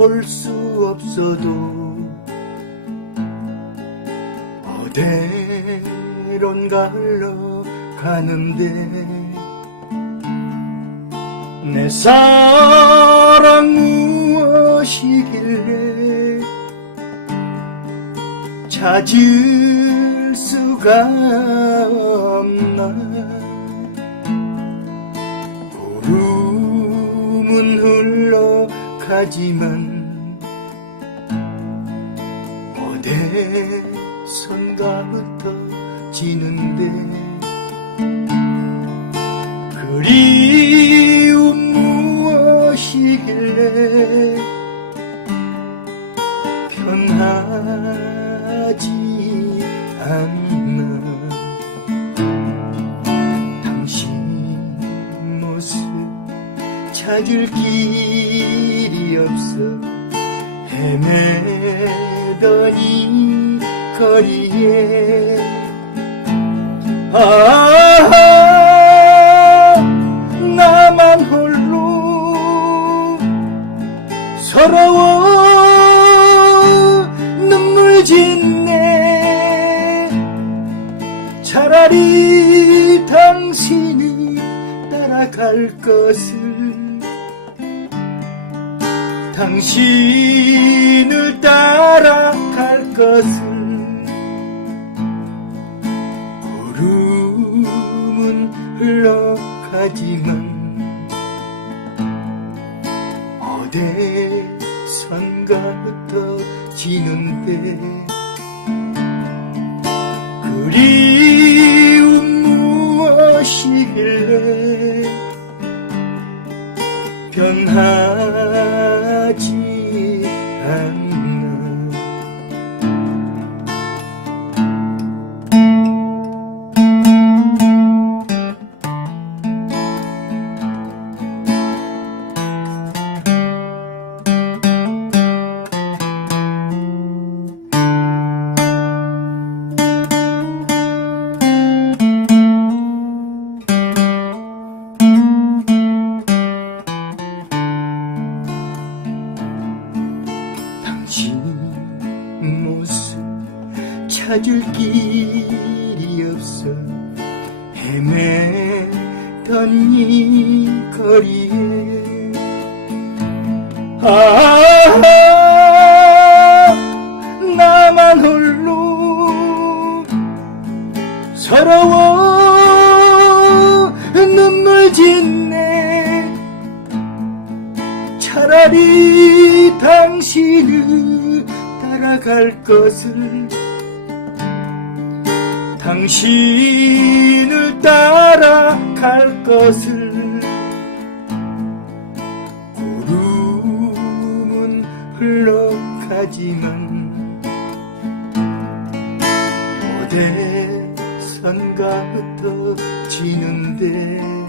볼 수 없어도 어디론가 흘러가는데 내 사랑 무엇이길래 찾을 수가 없나 흘러가지만 어디선가 흩어지는데 그리움 무엇이길래 편하지 않 찾을 길이 없어. 헤매더니 거리에. 아 나만 홀로 서러워. 눈물 짓네. 차라리 당신이 따라갈 것을 당신을 따라 갈 것을 구름은 흘러가지만 어디선가 흩어지는데 그리움 무엇이길래 변 하지 않 찾을 길이 없어. 헤매던 이 거리에. 아 나만 홀로 서러워. 눈물 짓네. 차라리 당신을 따라갈 것을 당신을 따라 갈 것을 구름은 흘러가지만 어디선가 흩어지는데